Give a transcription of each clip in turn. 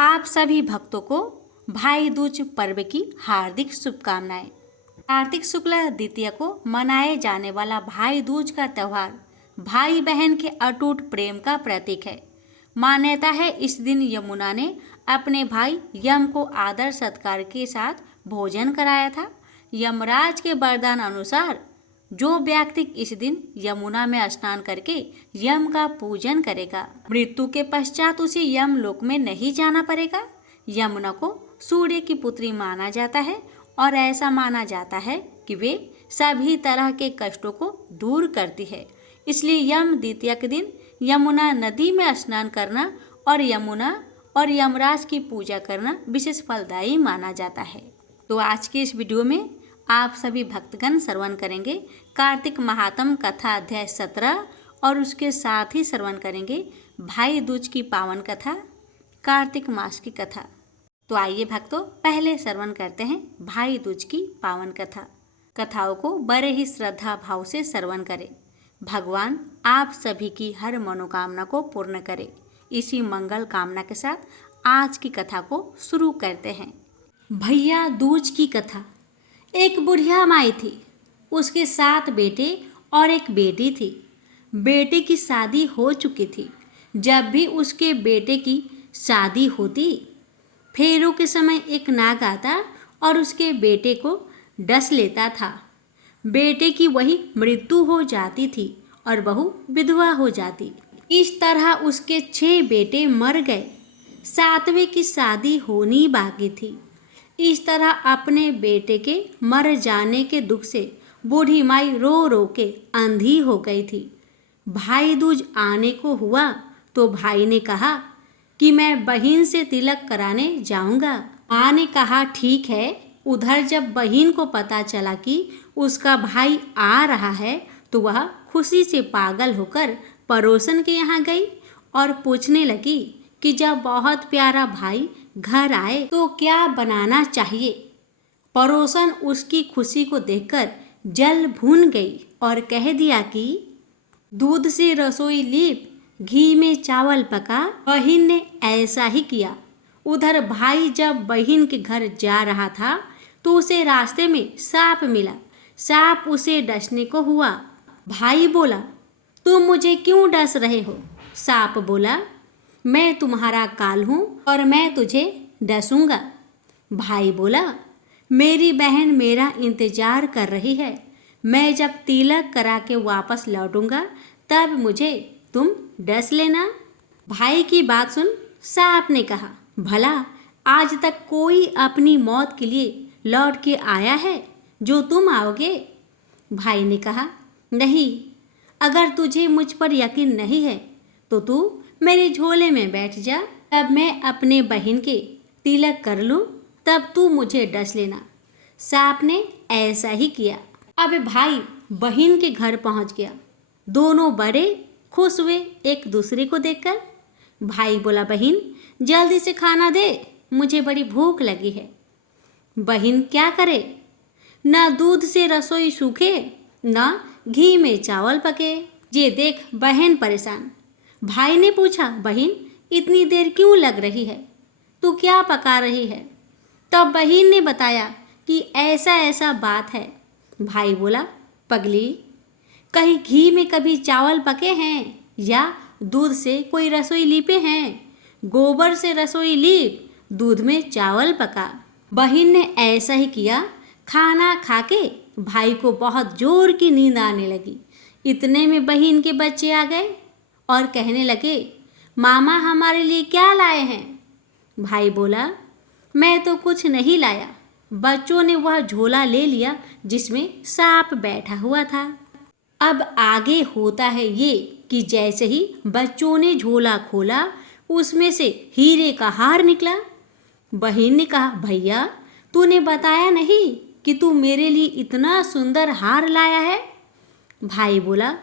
आप सभी भक्तों को भाई दूज पर्व की हार्दिक शुभकामनाएं। कार्तिक शुक्ल द्वितीया को मनाए जाने वाला भाई दूज का त्यौहार भाई बहन के अटूट प्रेम का प्रतीक है। मान्यता है इस दिन यमुना ने अपने भाई यम को आदर सत्कार के साथ भोजन कराया था। यमराज के वरदान अनुसार जो व्यक्ति इस दिन यमुना में स्नान करके यम का पूजन करेगा, मृत्यु के पश्चात उसे यम लोक में नहीं जाना पड़ेगा। यमुना को सूर्य की पुत्री माना जाता है और ऐसा माना जाता है कि वे सभी तरह के कष्टों को दूर करती है। इसलिए यम द्वितीया के दिन यमुना नदी में स्नान करना और यमुना और यमराज की पूजा करना विशेष फलदायी माना जाता है। तो आज के इस वीडियो में आप सभी भक्तगण श्रवण करेंगे कार्तिक महात्म कथा अध्याय 17 और उसके साथ ही श्रवण करेंगे भाई दूज की पावन कथा, कार्तिक मास की कथा। तो आइए भक्तों, पहले श्रवण करते हैं भाई दूज की पावन कथा। कथाओं को बड़े ही श्रद्धा भाव से श्रवण करें। भगवान आप सभी की हर मनोकामना को पूर्ण करे। इसी मंगल कामना के साथ आज की कथा को शुरू करते हैं। भैया दूज की कथा। एक बुढ़िया माई थी, उसके 7 बेटे और एक बेटी थी। बेटे की शादी हो चुकी थी। जब भी उसके बेटे की शादी होती, फेरों के समय एक नाग आता और उसके बेटे को डस लेता था। बेटे की वही मृत्यु हो जाती थी और बहू विधवा हो जाती। इस तरह उसके 6 बेटे मर गए। 7वें की शादी होनी बाकी थी। इस तरह अपने बेटे के मर जाने के दुख से बूढ़ी माई रो रो के अंधी हो गई थी। भाई दूज आने को हुआ तो भाई ने कहा कि मैं बहन से तिलक कराने जाऊंगा। माँ ने कहा ठीक है। उधर जब बहन को पता चला कि उसका भाई आ रहा है तो वह खुशी से पागल होकर पड़ोसन के यहाँ गई और पूछने लगी कि जब बहुत प्यारा भाई घर आए तो क्या बनाना चाहिए। पड़ोसन उसकी खुशी को देखकर जल भून गई और कह दिया कि दूध से रसोई लीप, घी में चावल पका। बहन ने ऐसा ही किया। उधर भाई जब बहन के घर जा रहा था तो उसे रास्ते में सांप मिला। सांप उसे डसने को हुआ। भाई बोला, तुम मुझे क्यों डस रहे हो? सांप बोला, मैं तुम्हारा काल हूँ और मैं तुझे डसूंगा। भाई बोला, मेरी बहन मेरा इंतजार कर रही है। मैं जब तिलक करा के वापस लौटूंगा तब मुझे तुम डस लेना। भाई की बात सुन सांप ने कहा, भला आज तक कोई अपनी मौत के लिए लौट के आया है जो तुम आओगे? भाई ने कहा, नहीं। अगर तुझे मुझ पर यकीन नहीं है तो तू मेरे झोले में बैठ जा। तब मैं अपने बहन के तिलक कर लूँ, तब तू मुझे डस लेना। सांप ने ऐसा ही किया। अब भाई बहन के घर पहुँच गया। दोनों बड़े खुश हुए एक दूसरे को देखकर। भाई बोला, बहन जल्दी से खाना दे, मुझे बड़ी भूख लगी है। बहन क्या करे, ना दूध से रसोई सूखे ना घी में चावल पके। ये देख बहन परेशान। भाई ने पूछा, बहन इतनी देर क्यों लग रही है? तू क्या पका रही है? तब बहन ने बताया कि ऐसा ऐसा बात है। भाई बोला, पगली, कहीं घी में कभी चावल पके हैं या दूध से कोई रसोई लीपे हैं? गोबर से रसोई लीप, दूध में चावल पका। बहन ने ऐसा ही किया। खाना खाके भाई को बहुत जोर की नींद आने लगी। इतने में बहन के बच्चे आ गए और कहने लगे, मामा हमारे लिए क्या लाए हैं? भाई बोला, मैं तो कुछ नहीं लाया। बच्चों ने वह झोला ले लिया जिसमें सांप बैठा हुआ था। अब आगे होता है ये कि जैसे ही बच्चों ने झोला खोला उसमें से हीरे का हार निकला। बहन ने कहा, भैया तूने बताया नहीं कि तू मेरे लिए इतना सुंदर हार लाया है। भाई बोला,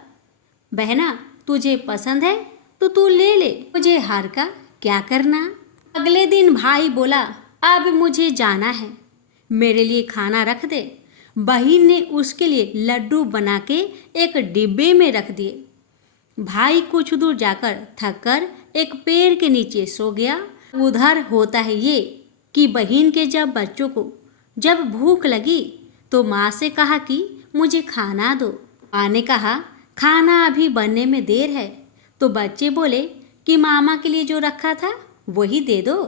बहना तुझे पसंद है तो तू ले ले, मुझे हार का क्या करना। अगले दिन भाई बोला, अब मुझे जाना है, मेरे लिए खाना रख दे। बहन ने उसके लिए लड्डू बना के एक डिब्बे में रख दिए। भाई कुछ दूर जाकर थक कर एक पेड़ के नीचे सो गया। उधर होता है ये कि बहन के जब बच्चों को जब भूख लगी तो माँ से कहा कि मुझे खाना दो। माँ ने कहा खाना अभी बनने में देर है। तो बच्चे बोले कि मामा के लिए जो रखा था वही दे दो।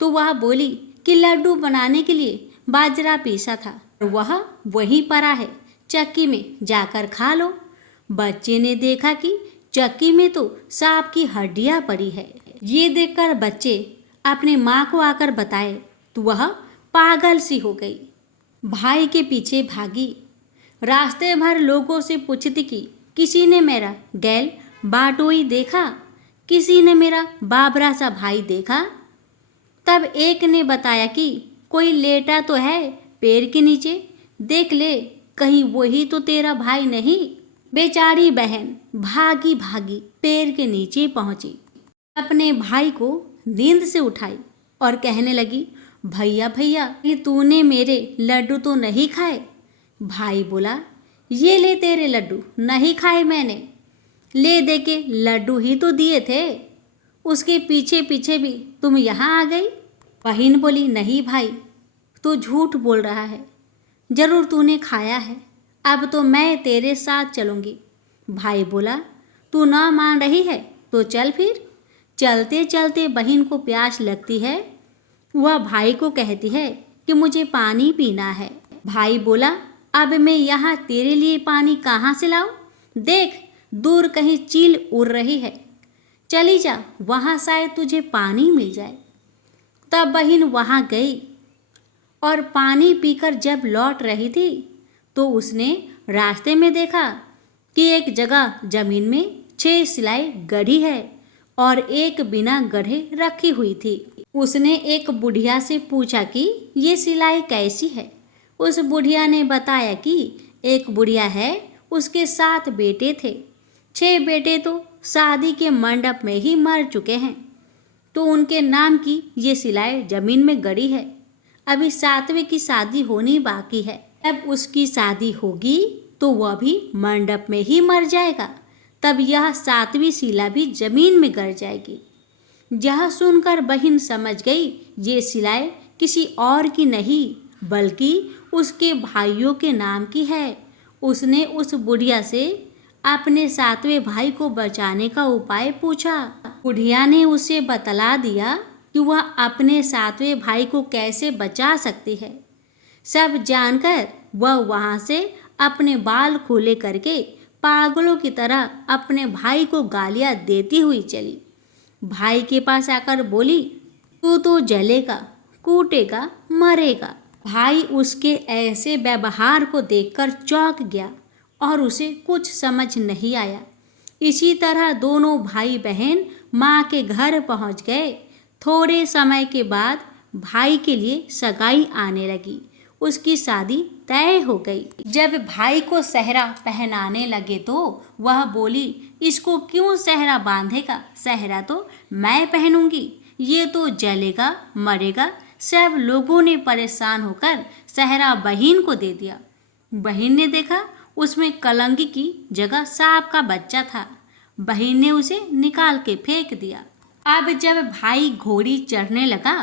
तो वह बोली कि लड्डू बनाने के लिए बाजरा पीसा था, वह वहीं पड़ा है, चक्की में जाकर खा लो। बच्चे ने देखा कि चक्की में तो सांप की हड्डियां पड़ी है। ये देखकर बच्चे अपने माँ को आकर बताए तो वह पागल सी हो गई। भाई के पीछे भागी, रास्ते भर लोगों से पूछती कि किसी ने मेरा गैल बाटोई देखा, किसी ने मेरा बाबरा सा भाई देखा। तब एक ने बताया कि कोई लेटा तो है पेड़ के नीचे, देख ले कहीं वही तो तेरा भाई नहीं। बेचारी बहन भागी भागी पेड़ के नीचे पहुंची, अपने भाई को नींद से उठाई और कहने लगी, भैया भैया ये तूने मेरे लड्डू तो नहीं खाए। भाई बोला, ये ले तेरे लड्डू, नहीं खाए मैंने, ले दे के लड्डू ही तो दिए थे, उसके पीछे पीछे भी तुम यहाँ आ गई। बहन बोली, नहीं भाई तू झूठ बोल रहा है, जरूर तूने खाया है, अब तो मैं तेरे साथ चलूँगी। भाई बोला, तू ना मान रही है तो चल फिर। चलते चलते बहन को प्यास लगती है, वह भाई को कहती है कि मुझे पानी पीना है। भाई बोला, अब मैं यहाँ तेरे लिए पानी कहाँ से लाऊं? देख दूर कहीं चील उड़ रही है, चली जा, वहाँ शायद तुझे पानी मिल जाए। तब बहन वहाँ गई और पानी पीकर जब लौट रही थी तो उसने रास्ते में देखा कि एक जगह जमीन में 6 सिलाई गढ़ी है और एक बिना गढ़े रखी हुई थी। उसने एक बुढ़िया से पूछा कि ये सिलाई कैसी है। उस बुढ़िया ने बताया कि एक बुढ़िया है, उसके 7 बेटे थे, 6 बेटे तो शादी के मंडप में ही मर चुके हैं, तो उनके नाम की ये सिलाई जमीन में गड़ी है। अभी 7वें की शादी होनी बाकी है, जब उसकी शादी होगी तो वह भी मंडप में ही मर जाएगा, तब यह 7वीं सिला भी जमीन में गिर जाएगी। यह सुनकर बहन समझ गई ये सिलाई किसी और की नहीं बल्कि उसके भाइयों के नाम की है। उसने उस बुढ़िया से अपने 7वें भाई को बचाने का उपाय पूछा। बुढ़िया ने उसे बतला दिया कि वह अपने 7वें भाई को कैसे बचा सकती है। सब जानकर वह वहाँ से अपने बाल खोले करके पागलों की तरह अपने भाई को गालियाँ देती हुई चली। भाई के पास आकर बोली, तू तो जलेगा, कूटेगा, मरेगा। भाई उसके ऐसे व्यवहार को देखकर चौंक गया और उसे कुछ समझ नहीं आया। इसी तरह दोनों भाई बहन माँ के घर पहुँच गए। थोड़े समय के बाद भाई के लिए सगाई आने लगी, उसकी शादी तय हो गई। जब भाई को सेहरा पहनाने लगे तो वह बोली, इसको क्यों सेहरा बांधेगा, सेहरा तो मैं पहनूंगी, ये तो जलेगा मरेगा। सब लोगों ने परेशान होकर सेहरा बहन को दे दिया। बहन ने देखा उसमें कलंगी की जगह सांप का बच्चा था। बहन ने उसे निकाल के फेंक दिया। अब जब भाई घोड़ी चढ़ने लगा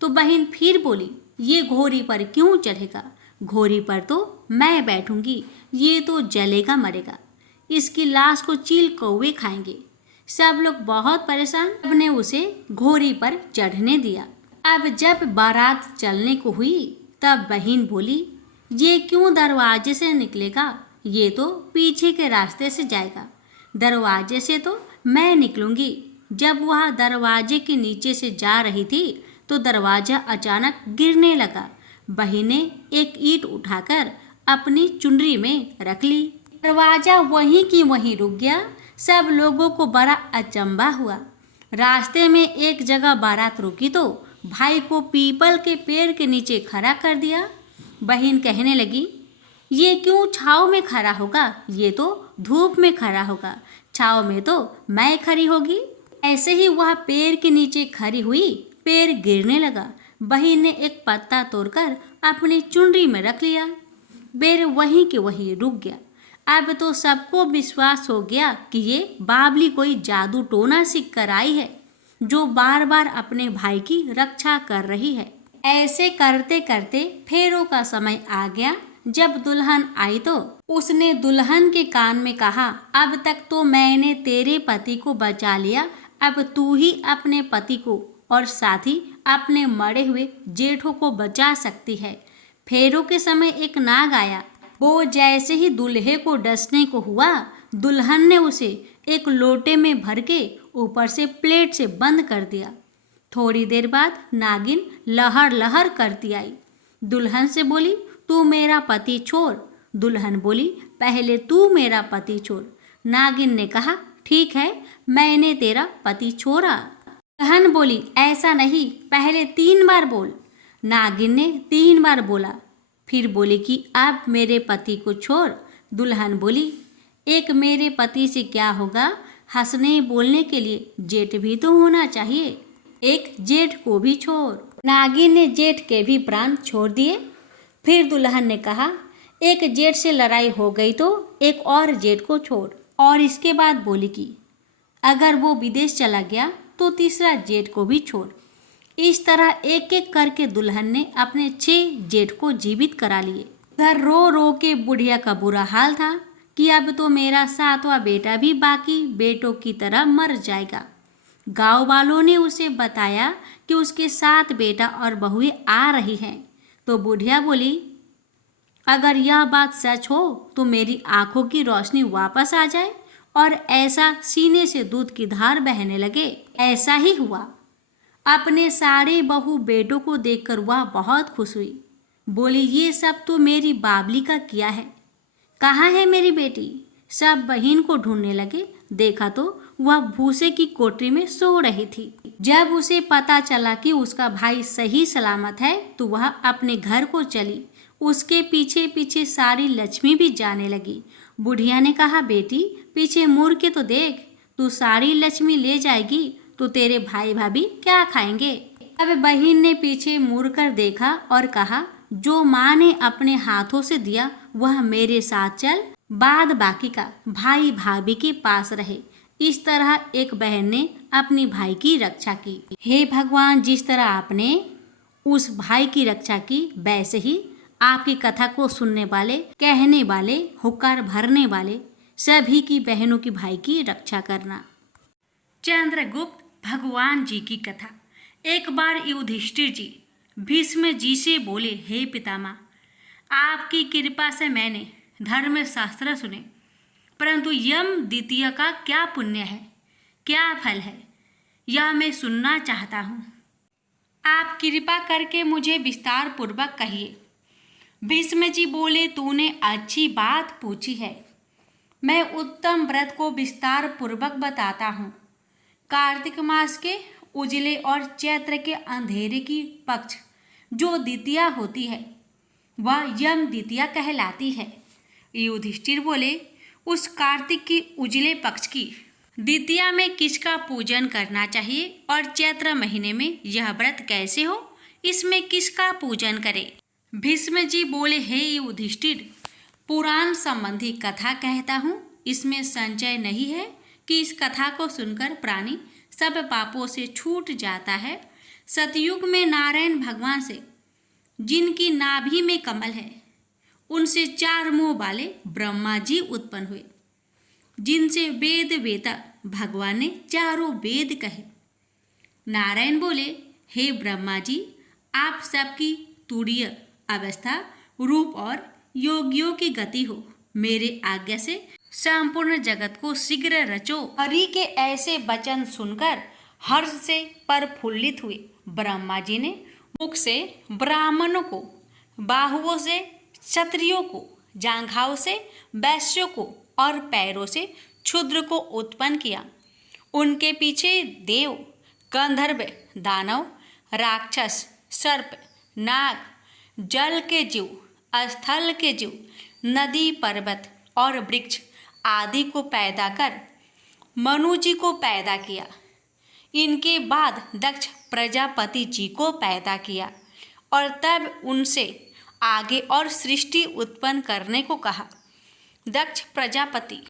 तो बहन फिर बोली, ये घोड़ी पर क्यों चढ़ेगा, घोड़ी पर तो मैं बैठूंगी, ये तो जलेगा मरेगा, इसकी लाश को चील कौवे खाएंगे। सब लोग बहुत परेशान, सबने उसे घोड़ी पर चढ़ने दिया। अब जब बारात चलने को हुई तब बहन बोली, ये क्यों दरवाजे से निकलेगा, ये तो पीछे के रास्ते से जाएगा, दरवाजे से तो मैं निकलूंगी। जब वह दरवाजे के नीचे से जा रही थी तो दरवाजा अचानक गिरने लगा। बहन ने एक ईंट उठाकर अपनी चुनरी में रख ली। दरवाजा वहीं की वहीं रुक गया। सब लोगों को बड़ा अचंभा हुआ। रास्ते में एक जगह बारात रुकी तो भाई को पीपल के पेड़ के नीचे खड़ा कर दिया। बहन कहने लगी, ये क्यों छाँव में खड़ा होगा, ये तो धूप में खड़ा होगा, छाँव में तो मैं खड़ी होगी। ऐसे ही वह पेड़ के नीचे खड़ी हुई, पेड़ गिरने लगा। बहन ने एक पत्ता तोड़कर अपनी चुनरी में रख लिया। पेड़ वहीं के वहीं रुक गया। अब तो सबको विश्वास हो गया कि ये बावली कोई जादू टोना सीख कर आई है। जो बार बार अपने भाई की रक्षा कर रही है। ऐसे करते करते फेरों का समय आ गया। जब दुल्हन आई तो उसने दुल्हन के कान में कहा, अब तक तो मैंने तेरे पति को बचा लिया, अब तू ही अपने पति को और साथ ही अपने मरे हुए जेठों को बचा सकती है। फेरों के समय एक नाग आया। वो जैसे ही दूल्हे को डसने को हुआ, दुल्हन ने उसे एक लोटे में भर के ऊपर से प्लेट से बंद कर दिया। थोड़ी देर बाद नागिन लहर लहर करती आई। दुल्हन से बोली, तू मेरा पति छोड़। दुल्हन बोली, पहले तू मेरा पति छोड़। नागिन ने कहा, ठीक है, मैंने तेरा पति छोड़ा। दुल्हन बोली, ऐसा नहीं, पहले 3 बार बोल। नागिन ने 3 बार बोला। फिर बोली कि अब मेरे पति को छोड़। दुल्हन बोली, एक मेरे पति से क्या होगा, हंसने बोलने के लिए जेठ भी तो होना चाहिए, एक जेठ को भी छोड़। नागिन ने जेठ के भी प्राण छोड़ दिए। फिर दुल्हन ने कहा, एक जेठ से लड़ाई हो गई तो एक और जेठ को छोड़। और इसके बाद बोली कि अगर वो विदेश चला गया तो तीसरा जेठ को भी छोड़। इस तरह एक एक करके दुल्हन ने अपने 6 जेठ को जीवित करा लिए। घर रो रो के बुढ़िया का बुरा हाल था कि अब तो मेरा 7वां बेटा भी बाकी बेटों की तरह मर जाएगा। गांव वालों ने उसे बताया कि उसके 7 बेटा और बहुएं आ रही हैं। तो बुढ़िया बोली, अगर यह बात सच हो तो मेरी आंखों की रोशनी वापस आ जाए और ऐसा सीने से दूध की धार बहने लगे। ऐसा ही हुआ। अपने सारे बहू बेटों को देखकर वह बहुत खुश हुई। बोली, ये सब तो मेरी बाबली का किया है। कहाँ है मेरी बेटी? सब बहन को ढूंढने लगे। देखा तो वह भूसे की कोठरी में सो रही थी। जब उसे पता चला कि उसका भाई सही सलामत है तो वह अपने घर को चली। उसके पीछे पीछे सारी लक्ष्मी भी जाने लगी। बुढ़िया ने कहा, बेटी पीछे मुड़ के तो देख, तू सारी लक्ष्मी ले जाएगी तो तेरे भाई भाभी क्या खाएंगे? अब बहन ने पीछे मुड़कर देखा और कहा, जो माँ ने अपने हाथों से दिया वह मेरे साथ चल, बाद बाकी का भाई भाभी के पास रहे। इस तरह एक बहन ने अपनी भाई की रक्षा की। हे भगवान, जिस तरह आपने उस भाई की रक्षा की, वैसे ही आपकी कथा को सुनने वाले, कहने वाले, हुक्कार भरने वाले सभी की बहनों की भाई की रक्षा करना। चंद्रगुप्त भगवान जी की कथा। एक बार युधिष्ठिर जी भीष्म जी से बोले, हे पितामह, आपकी कृपा से मैंने धर्म शास्त्र सुने, परंतु यम द्वितीय का क्या पुण्य है, क्या फल है, यह मैं सुनना चाहता हूँ। आप कृपा करके मुझे विस्तार पूर्वक कहिए। भीष्म जी बोले, तूने अच्छी बात पूछी है, मैं उत्तम व्रत को विस्तार पूर्वक बताता हूँ। कार्तिक मास के उजले और चैत्र के अंधेरे की पक्ष जो द्वितीया होती है वह यम द्वितीया कहलाती है। युधिष्ठिर बोले, उस कार्तिक की उजले पक्ष की द्वितीया में किसका पूजन करना चाहिए और चैत्र महीने में यह व्रत कैसे हो, इसमें किसका पूजन करे? भीष्म जी बोले, हे युधिष्ठिर, पुराण संबंधी कथा कहता हूँ, इसमें संशय नहीं है कि इस कथा को सुनकर प्राणी सब पापों से छूट जाता है। सतयुग में नारायण भगवान से, जिनकी नाभि में कमल है, उनसे 4 मुंह वाले ब्रह्मा जी उत्पन्न हुए, जिनसे वेद वेता भगवान ने चारों वेद कहे। नारायण बोले, हे ब्रह्मा जी, आप सबकी तुरीय अवस्था, रूप और योगियों की गति हो, मेरे आज्ञा से संपूर्ण जगत को शीघ्र रचो। हरि के ऐसे वचन सुनकर हर्ष से प्रफुल्लित हुए ब्रह्मा जी ने मुख से ब्राह्मणों को, बाहुओं से क्षत्रियों को, जांघाओं से वैश्यों को और पैरों से क्षुद्र को उत्पन्न किया। उनके पीछे देव, गंधर्व, दानव, राक्षस, सर्प, नाग, जल के जीव, स्थल के जीव, नदी, पर्वत और वृक्ष आदि को पैदा कर मनु जी को पैदा किया। इनके बाद दक्ष प्रजापति जी को पैदा किया और तब उनसे आगे और सृष्टि उत्पन्न करने को कहा। दक्ष प्रजापति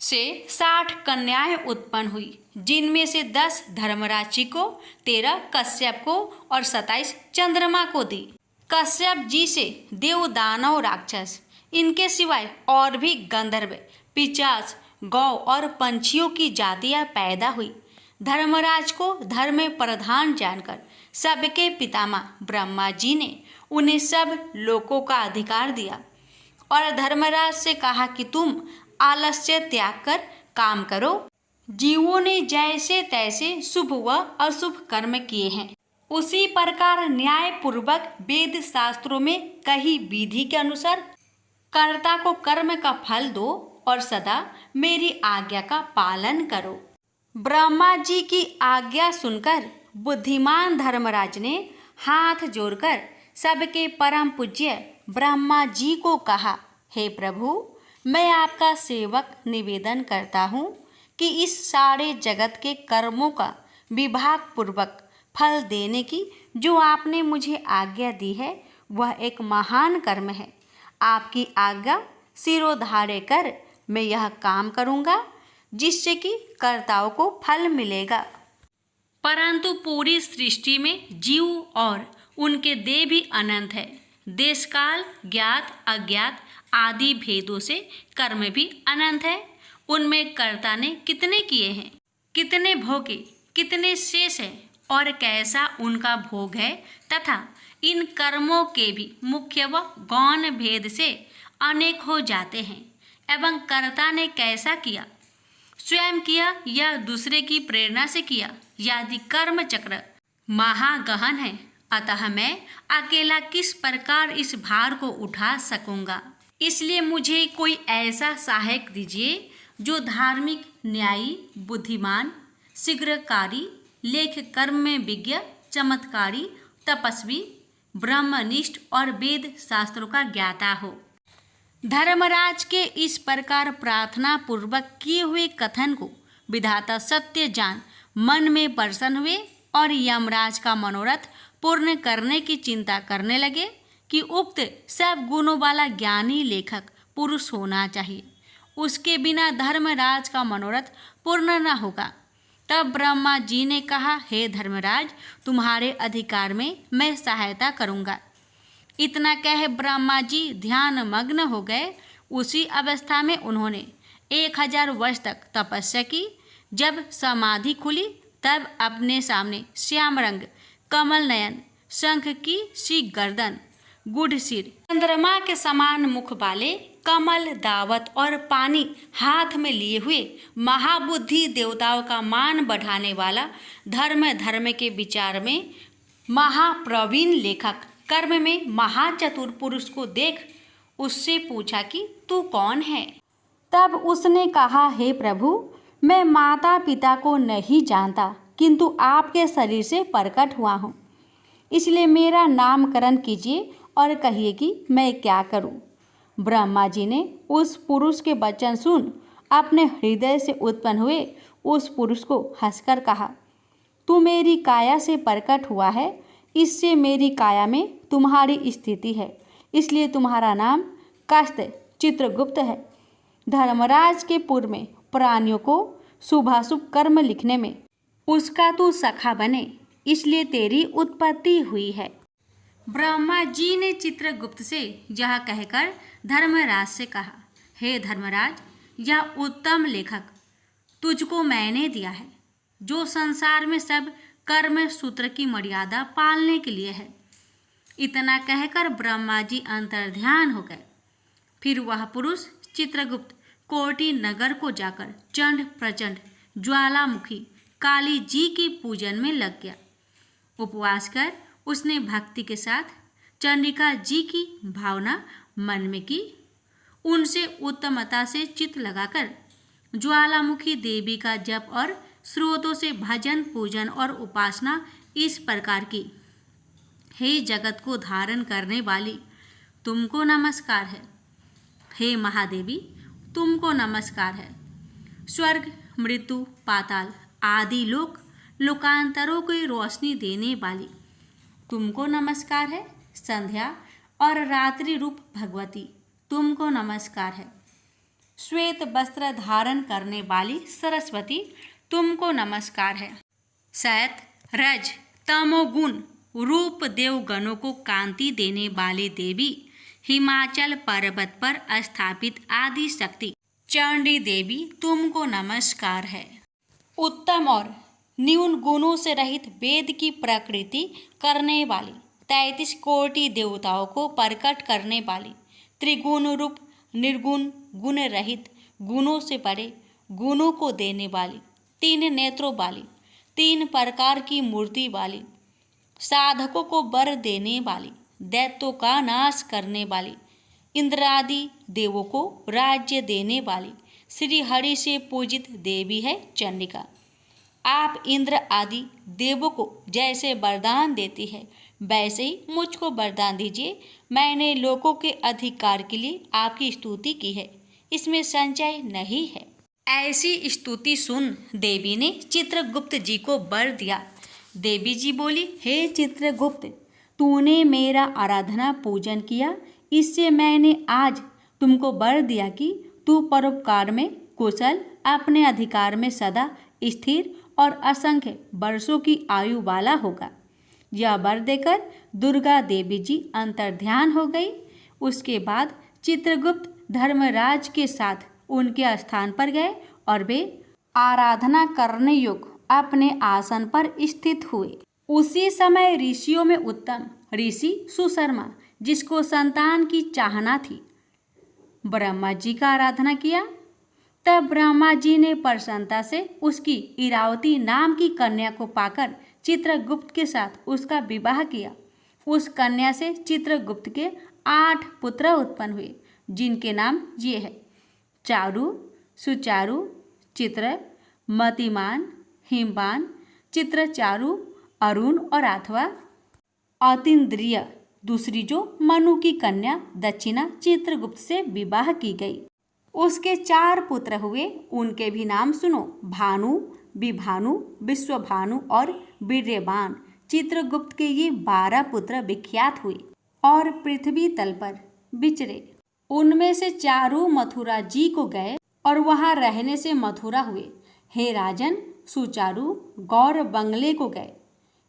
से 60 कन्याएं उत्पन्न हुई, जिनमें से 10 धर्मराज जी को, 13 कश्यप को और 27 चंद्रमा को दी। कश्यप जी से देव, दानव, राक्षस, इनके सिवाय और भी गंधर्व, पिशाच, गौ और पंछियों की जातियां पैदा हुई। धर्मराज को धर्म में प्रधान जानकर सबके पितामह ब्रह्मा जी ने उन्हें सब लोकों का अधिकार दिया और धर्मराज से कहा कि तुम आलस्य त्याग कर काम करो। जीवों ने जैसे तैसे शुभ व अशुभ कर्म किए हैं, उसी प्रकार न्याय पूर्वक वेद शास्त्रों में कही विधि के अनुसार कर्ता को कर्म का फल दो और सदा मेरी आज्ञा का पालन करो। ब्रह्मा जी की आज्ञा सुनकर बुद्धिमान धर्मराज ने हाथ जोड़कर सबके परम पूज्य ब्रह्मा जी को कहा, हे प्रभु, मैं आपका सेवक निवेदन करता हूँ कि इस सारे जगत के कर्मों का विभाग पूर्वक फल देने की जो आपने मुझे आज्ञा दी है वह एक महान कर्म है। आपकी आज्ञा सिरोधार्य कर मैं यह काम करूँगा जिससे कि कर्ताओं को फल मिलेगा। परंतु पूरी सृष्टि में जीव और उनके देह भी अनंत है। देश काल, ज्ञात अज्ञात आदि भेदों से कर्म भी अनंत है। उनमें कर्ता ने कितने किए हैं, कितने भोगे, कितने शेष है और कैसा उनका भोग है, तथा इन कर्मों के भी मुख्य व गौण भेद से अनेक हो जाते हैं। एवं कर्ता ने कैसा किया, स्वयं किया या दूसरे की प्रेरणा से किया, यदि कर्म चक्र महागहन है, अतः मैं अकेला किस प्रकार इस भार को उठा सकूंगा। इसलिए मुझे कोई ऐसा सहायक दीजिए जो धार्मिक, न्यायी, बुद्धिमान, शीघ्रकारी, लेख कर्म में विज्ञ, चमत्कारी, तपस्वी, ब्रह्मनिष्ठ और वेद शास्त्रों का ज्ञाता हो। धर्मराज के इस प्रकार प्रार्थना पूर्वक किए हुए कथन को विधाता सत्य जान मन में प्रसन्न हुए और यमराज का मनोरथ पूर्ण करने की चिंता करने लगे कि उक्त सब गुणों वाला ज्ञानी लेखक पुरुष होना चाहिए, उसके बिना धर्मराज का मनोरथ पूर्ण न होगा। तब ब्रह्मा जी ने कहा, हे धर्मराज, तुम्हारे अधिकार में मैं सहायता करूँगा। इतना कह ब्रह्मा जी ध्यान मग्न हो गए। उसी अवस्था में उन्होंने 1000 वर्ष तक तपस्या की। जब समाधि खुली तब अपने सामने श्याम रंग, कमल नयन, शंख की सी गर्दन, गुढ़ सिर, चंद्रमा के समान मुख वाले, कमल, दावत और पानी हाथ में लिए हुए महाबुद्धि, देवताओं का मान बढ़ाने वाला, धर्म के विचार में महाप्रवीण लेखक, कर्म में महाचतुर पुरुष को देख उससे पूछा कि तू कौन है। तब उसने कहा, हे प्रभु, मैं माता पिता को नहीं जानता, किंतु आपके शरीर से प्रकट हुआ हूँ, इसलिए मेरा नामकरण कीजिए और कहिए कि मैं क्या करूँ। ब्रह्मा जी ने उस पुरुष के वचन सुन अपने हृदय से उत्पन्न हुए उस पुरुष को हंसकर कहा, तू मेरी काया से प्रकट हुआ है, इससे मेरी काया में तुम्हारी स्थिति है, इसलिए तुम्हारा नाम कस्त चित्रगुप्त है। धर्मराज के पूर्व में प्राणियों को शुभाशुभ कर्म लिखने में उसका तू सखा बने, इसलिए तेरी उत्पत्ति हुई है। ब्रह्मा जी ने चित्रगुप्त से यह कहकर धर्मराज से कहा, हे धर्मराज, यह उत्तम लेखक तुझको मैंने दिया है, जो संसार में सब कर्म सूत्र की मर्यादा पालने के लिए है। इतना कहकर ब्रह्मा जी अंतर्ध्यान हो गए। फिर वह पुरुष चित्रगुप्त कोटि नगर को जाकर चंड प्रचंड ज्वालामुखी काली जी की पूजन में लग गया। उपवास कर उसने भक्ति के साथ चंडिका जी की भावना मन में की। उनसे उत्तमता से चित्त लगाकर ज्वालामुखी देवी का जप और स्रोतों से भजन, पूजन और उपासना इस प्रकार की, हे जगत को धारण करने वाली, तुमको नमस्कार है। हे महादेवी, तुमको नमस्कार है। स्वर्ग, मृत्यु, पाताल आदि लोक लोकांतरों की रोशनी देने वाली, तुमको नमस्कार है। संध्या और रात्रि रूप भगवती, तुमको नमस्कार है। श्वेत वस्त्र धारण करने वाली सरस्वती, तुमको नमस्कार है। सत, रज, तमोगुण रूप देवगणों को कांति देने वाली देवी, हिमाचल पर्वत पर स्थापित आदि शक्ति चंडी देवी, तुमको नमस्कार है। उत्तम और न्यून गुणों से रहित वेद की प्रकृति करने वाली, 33 कोटि देवताओं को प्रकट करने वाली, त्रिगुण रूप निर्गुण गुण रहित गुणों से बड़े गुणों को देने वाली, 3 नेत्रों वाली, 3 प्रकार की मूर्ति वाली, साधकों को वर देने वाली, दैत्यों का नाश करने वाली, इंद्रादि देवों को राज्य देने वाली, श्री हरि से पूजित देवी है चंडिका। आप इंद्र आदि देवों को जैसे वरदान देती है, वैसे ही मुझको वरदान दीजिए। मैंने लोगों के अधिकार के लिए आपकी स्तुति की है, इसमें संचय नहीं है। ऐसी स्तुति सुन देवी ने चित्रगुप्त जी को वर दिया। देवी जी बोली, हे चित्रगुप्त, तूने मेरा आराधना पूजन किया, इससे मैंने आज तुमको वर दिया कि तू परोपकार में कुशल, अपने अधिकार में सदा स्थिर और असंख्य वर्षों की आयु वाला होगा। यह वर देकर दुर्गा देवी जी अंतर्ध्यान हो गई। उसके बाद चित्रगुप्त धर्मराज के साथ उनके स्थान पर गए और वे आराधना करने योग्य अपने आसन पर स्थित हुए। उसी समय ऋषियों में उत्तम ऋषि सुशर्मा, जिसको संतान की चाहना थी, ब्रह्मा जी का आराधना किया। तब ब्रह्मा जी ने प्रसन्नता से उसकी इरावती नाम की कन्या को पाकर चित्रगुप्त के साथ उसका विवाह किया। उस कन्या से चित्रगुप्त के 8 पुत्र उत्पन्न हुए, जिनके नाम ये है: चारु, सुचारु, चित्र, मतिमान, हिमवान, चित्रचारु, अरुण और अथवा अतीन्द्रिय। दूसरी जो मनु की कन्या दक्षिणा चित्रगुप्त से विवाह की गई। उसके 4 पुत्र हुए, उनके भी नाम सुनो: भानु, विभानु, विश्वभानु और वीर्यवान। चित्रगुप्त के ये 12 पुत्र विख्यात हुए और पृथ्वी तल पर विचरे। उनमें से 4 मथुरा जी को गए और वहां रहने से मथुरा हुए। हे राजन, सुचारु गौर बंगले को गए,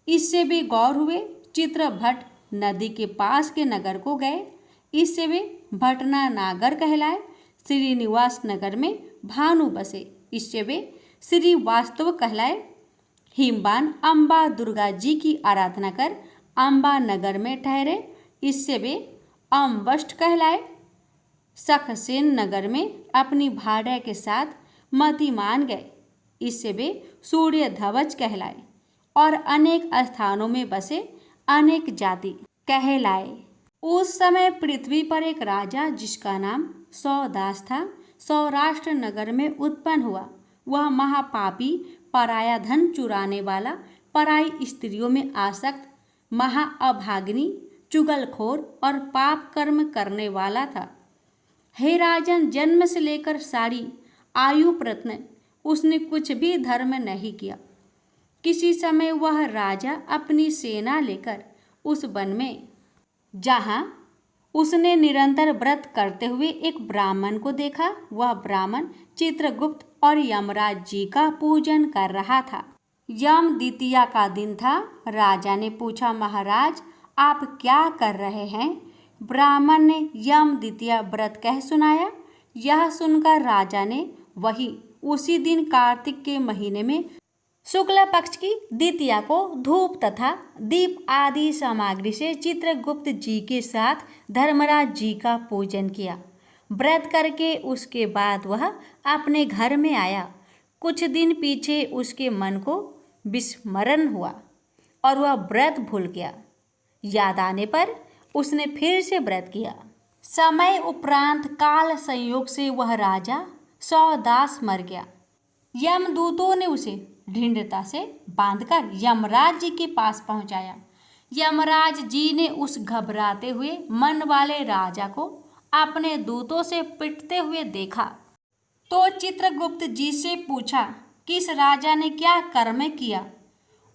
इससे वे गौर हुए। चित्रभट्ट नदी के पास के नगर को गए, इससे वे भटना नागर कहलाए। श्रीनिवास नगर में भानु बसे, इससे वे श्रीवास्तव कहलाए। हिमवान अम्बा दुर्गा जी की आराधना कर अम्बा नगर में ठहरे, इससे वे अम्बष्ट कहलाए। सखसेन नगर में अपनी भार्या के साथ मतिमान गए, इससे वे सूर्य ध्वज कहलाए। और अनेक स्थानों में बसे अनेक जाति कहलाए। उस समय पृथ्वी पर एक राजा, जिसका नाम सौदास था, सौराष्ट्र नगर में उत्पन्न हुआ। वह महापापी, पराया धन चुराने वाला, पराई स्त्रियों में आसक्त, महाअभाग्नि, चुगलखोर और पाप कर्म करने वाला था। हे राजन, जन्म से लेकर सारी आयु प्रत्न उसने कुछ भी धर्म नहीं किया। किसी समय वह राजा अपनी सेना लेकर उस वन में, जहाँ उसने निरंतर व्रत करते हुए एक ब्राह्मण को देखा, वह ब्राह्मण चित्रगुप्त और यमराज जी का पूजन कर रहा था। यम द्वितीया का दिन था। राजा ने पूछा, महाराज आप क्या कर रहे हैं? ब्राह्मण ने यम द्वितीया व्रत कह सुनाया। यह सुनकर राजा ने वही उसी दिन कार्तिक के महीने में शुक्ल पक्ष की द्वितीया को धूप तथा दीप आदि सामग्री से चित्रगुप्त जी के साथ धर्मराज जी का पूजन किया। व्रत करके उसके बाद वह अपने घर में आया। कुछ दिन पीछे उसके मन को विस्मरण हुआ और वह व्रत भूल गया। याद आने पर उसने फिर से व्रत किया। समय उपरांत काल संयोग से वह राजा सौदास मर गया। यमदूतों ने उसे ढिंढता से बांधकर यमराज जी के पास पहुंचाया। यमराज जी ने उस घबराते हुए मन वाले राजा को अपने दूतों से पिटते हुए देखा तो चित्रगुप्त जी से पूछा कि इस राजा ने क्या कर्म किया।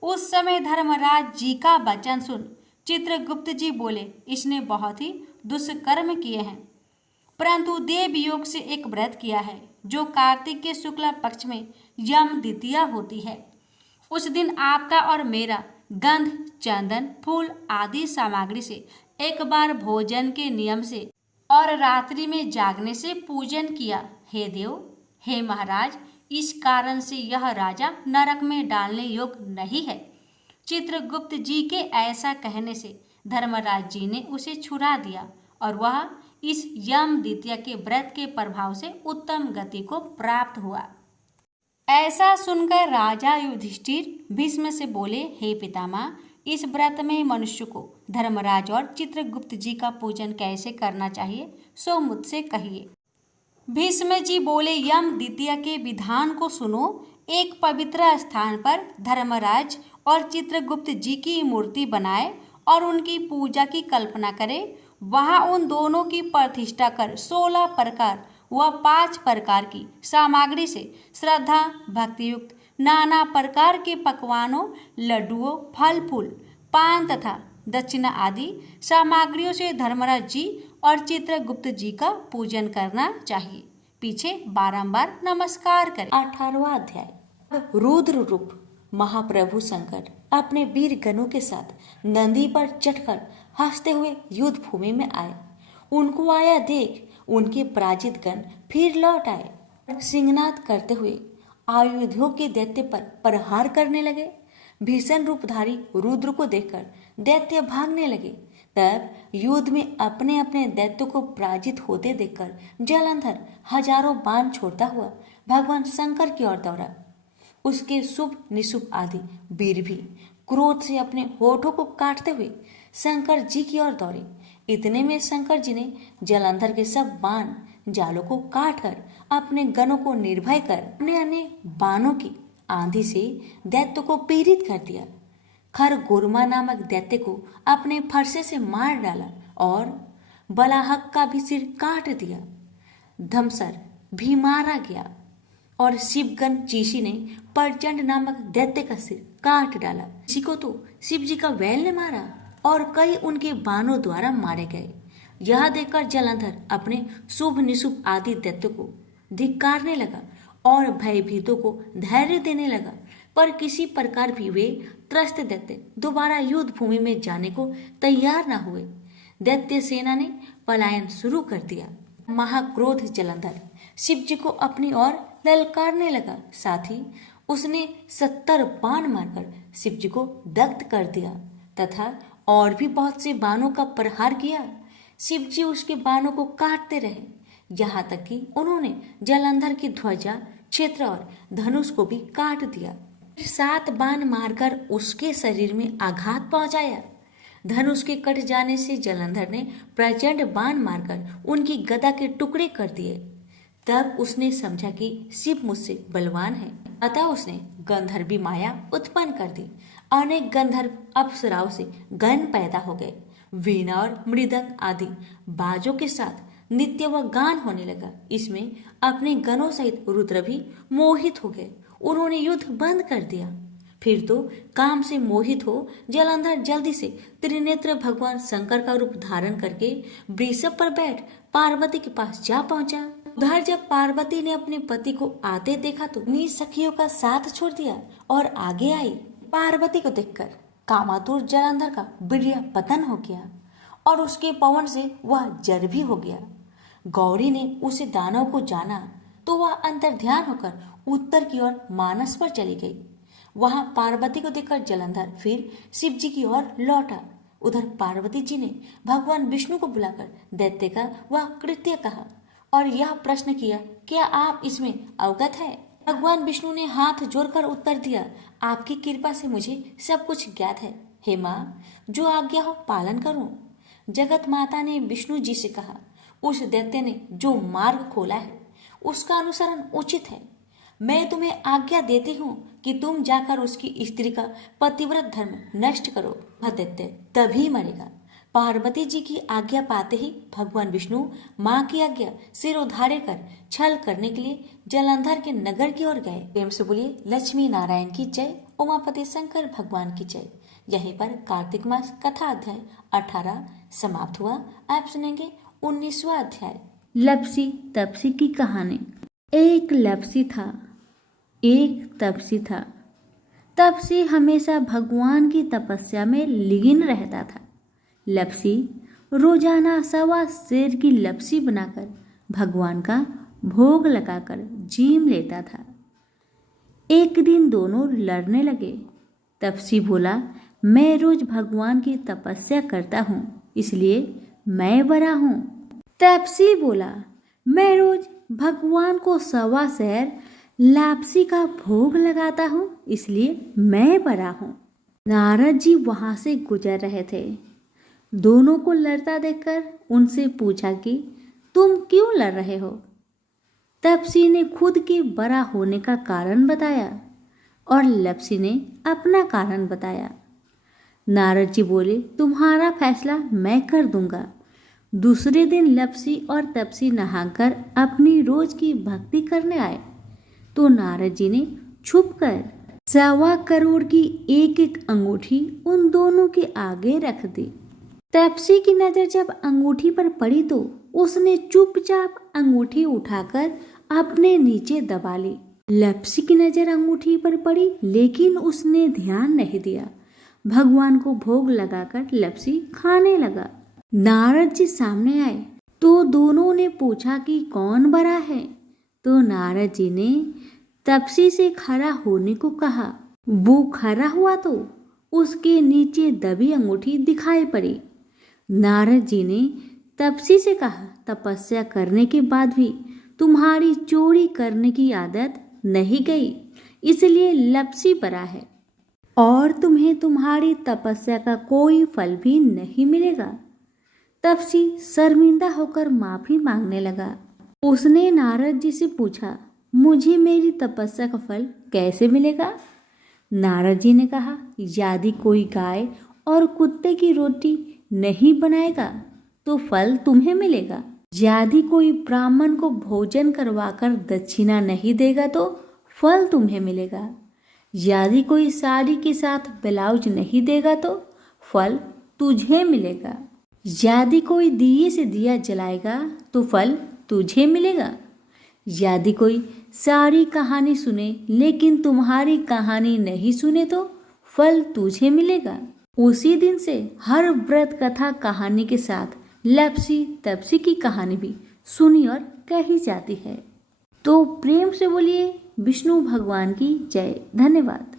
उस समय धर्मराज जी का वचन सुन चित्रगुप्त जी बोले, इसने बहुत ही दुष्कर्म किए हैं। परंतु देव योग से एक व्रत किया है जो कार्तिक के शुक्ल पक्ष में यम द्वितीया होती है। उस दिन आपका और मेरा गंध, चंदन, फूल आदि सामग्री से एक बार भोजन के नियम से और रात्रि में जागने से पूजन किया। हे देव, हे महाराज, इस कारण से यह राजा नरक में डालने योग्य नहीं है। चित्रगुप्त जी के ऐसा कहने से धर्मराज जी ने उसे छुड़ा दिया और वह इस यम द्वितीया के व्रत के प्रभाव से उत्तम गति को प्राप्त हुआ। ऐसा सुनकर राजा युधिष्ठिर भीष्म से बोले, हे पितामह, इस व्रत में मनुष्य को धर्मराज और चित्रगुप्त जी का पूजन कैसे करना चाहिए, सो मुझसे कहिए। भीष्म जी बोले, यम द्वितीया के विधान को सुनो। एक पवित्र स्थान पर धर्मराज और चित्रगुप्त जी की मूर्ति बनाए और उनकी पूजा की कल्पना करे। वहां उन दोनों की प्रतिष्ठा कर 16 प्रकार व 5 प्रकार की सामग्री से श्रद्धा भक्ति युक्त नाना प्रकार के पकवानों, लड्डुओं, फल फूल, पान तथा दक्षिणा आदि सामग्रियों से धर्मराज जी और चित्रगुप्त जी का पूजन करना चाहिए। पीछे बारंबार नमस्कार करें। 18वां अध्याय। रुद्र रूप महाप्रभु शंकर अपने वीर गणों के साथ नंदी पर चढ़कर हंसते हुए युद्ध भूमि में आए। उनको आया देख उनके पराजित गण फिर लौट आए। सिंहनाद करते हुए आयुधों के दैत्य पर प्रहार करने लगे। भीषण रूपधारी रुद्र को देखकर दैत्य भागने लगे। तब युद्ध में अपने अपने दैत्यों को पराजित होते देखकर जलंधर हजारों बाण छोड़ता हुआ भगवान शंकर की ओर दौड़ा। उसके शुभ निशुभ आदि वीर भी क्रोध से अपने होठों को काटते हुए शंकर जी की ओर दौड़े। इतने में शंकर जी ने जलंधर के सब बाण जालों को काटकर अपने गणों को निर्भय कर अन्य अन्य बाणों की आंधी से दैत्य को पीड़ित कर दिया। खरगोरमा नामक दैत्य को अपने फरसे से मार डाला और बलाहक का भी सिर काट दिया। धमसर भी मारा गया और शिवगन चीशी ने प्रचंड नामक दैत्य का सिर काट डाला। इसी को तो शिव जी का वैल ने मारा और कई उनके बाणों द्वारा मारे गए। यह देखकर जलंधर अपने शुभ निशुभ आदि दैत्यों को धिक्कारने लगा और भयभीतों को धैर्य देने लगा, पर किसी प्रकार भी वे त्रस्त दैत्य दोबारा युद्ध भूमि में जाने को तैयार न हुए। दैत्य सेना ने पलायन शुरू कर दिया। महाक्रोध जलंधर शिव जी को अपनी ओर ललकारने लगा। साथ ही उसने 70 बाण मारकर शिव जी को दग्ध कर दिया तथा और भी बहुत से बाणों का प्रहार किया। शिव जी उसके बाणों को काटते रहे, यहाँ तक कि उन्होंने जलंधर की ध्वजा, क्षेत्र और धनुष को भी काट दिया। 7 बाण मारकर उसके शरीर में आघात पहुंचाया। धनुष के कट जाने से जलंधर ने प्रचंड बाण मारकर उनकी गदा के टुकड़े कर दिए। तब उसने समझा कि शिव मुझसे बलवान है, अतः उसने गंधर्वी माया उत्पन्न कर दी। अनेक गंधर्व अप्सराओं से गण पैदा हो गए। वीणा और मृदंग आदि बाजों के साथ नित्य व गान होने लगा। इसमें अपने गणों सहित रुद्र भी मोहित हो गए। उन्होंने युद्ध बंद कर दिया। फिर तो काम से मोहित हो जलंधर जल्दी से त्रिनेत्र भगवान शंकर का रूप धारण करके वृषभ पर बैठ पार्वती के पास जा पहुंचा। उधर जब पार्वती ने अपने पति को आते देखा तो अपनी सखियों का साथ छोड़ दिया और आगे आई। पार्वती को देखकर कामातुर जलंधर का वीर्य पतन हो गया और उसके पवन से वह जड़ भी हो गया। गौरी ने उसे दानव को जाना तो वह अंतर्ध्यान होकर उत्तर की ओर मानस पर चली गई। वहां पार्वती को देखकर जलंधर फिर शिव जी की ओर लौटा। उधर पार्वती जी ने भगवान विष्णु को बुलाकर दैत्य का वह कृत्य कहा और यह प्रश्न किया, क्या आप इसमें अवगत है? भगवान विष्णु ने हाथ जोड़कर उत्तर दिया, आपकी कृपा से मुझे सब कुछ ज्ञात है। हे माँ, जो आज्ञा हो पालन करूं। जगत माता ने विष्णु जी से कहा, उस दैत्य ने जो मार्ग खोला है उसका अनुसरण उचित है। मैं तुम्हें आज्ञा देती हूँ कि तुम जाकर उसकी स्त्री का पतिव्रत धर्म नष्ट करो। वह दैत्य तभी मरेगा। पार्वती जी की आज्ञा पाते ही भगवान विष्णु माँ की आज्ञा सिर उधारे कर छल करने के लिए जलंधर के नगर की ओर गए। प्रेम से बोलिए लक्ष्मी नारायण की जय, उमापति शंकर भगवान की जय। यहीं पर कार्तिक मास कथा अध्याय 18 समाप्त हुआ। आप सुनेंगे 19वां अध्याय। लपसी तपसी की कहानी। एक लपसी था, एक तपसी था। तपसी हमेशा भगवान की तपस्या में लीन रहता था। लपसी रोजाना 1.25 सेर की लपसी बनाकर भगवान का भोग लगाकर जीम लेता था। एक दिन दोनों लड़ने लगे। तपसी बोला, मैं रोज भगवान की तपस्या करता हूँ, इसलिए मैं बड़ा हूँ। तपसी बोला, मैं रोज भगवान को 1.25 सेर लापसी का भोग लगाता हूँ, इसलिए मैं बड़ा हूँ। नारद जी वहां से गुजर रहे थे। दोनों को लड़ता देखकर उनसे पूछा कि तुम क्यों लड़ रहे हो। तपसी ने खुद के बड़ा होने का कारण बताया और लपसी ने अपना कारण बताया। नारद जी बोले, तुम्हारा फैसला मैं कर दूंगा। दूसरे दिन लपसी और तपसी नहाकर अपनी रोज की भक्ति करने आए तो नारद जी ने छुपकर 1.25 करोड़ की एक एक अंगूठी उन दोनों के आगे रख दी। तपसी की नजर जब अंगूठी पर पड़ी तो उसने चुपचाप अंगूठी उठाकर अपने नीचे दबा ली। लपसी की नजर अंगूठी पर पड़ी लेकिन उसने ध्यान नहीं दिया। भगवान को भोग लगाकर लपसी खाने लगा। नारद जी सामने आए तो दोनों ने पूछा कि कौन बड़ा है, तो नारद जी ने तपसी से खड़ा होने को कहा। वो खड़ा हुआ तो उसके नीचे दबी अंगूठी दिखाई पड़ी। नारद जी ने तपसी से कहा, तपस्या करने के बाद भी तुम्हारी चोरी करने की आदत नहीं गई, इसलिए लपसी बड़ा है और तुम्हें तुम्हारी तपस्या का कोई फल भी नहीं मिलेगा। तपसी शर्मिंदा होकर माफी मांगने लगा। उसने नारद जी से पूछा, मुझे मेरी तपस्या का फल कैसे मिलेगा। नारद जी ने कहा, यदि कोई गाय और कुत्ते की रोटी नहीं बनाएगा तो फल तुम्हें मिलेगा। यदि कोई ब्राह्मण को भोजन करवाकर दक्षिणा नहीं देगा तो फल तुम्हें मिलेगा। यदि कोई साड़ी के साथ ब्लाउज नहीं देगा तो फल तुझे मिलेगा। यदि कोई दिए से दिया जलाएगा तो फल तुझे मिलेगा। यदि कोई सारी कहानी सुने लेकिन तुम्हारी कहानी नहीं सुने तो फल तुझे मिलेगा। उसी दिन से हर व्रत कथा कहानी के साथ लपसी तपसी की कहानी भी सुनी और कही जाती है। तो प्रेम से बोलिए विष्णु भगवान की जय। धन्यवाद।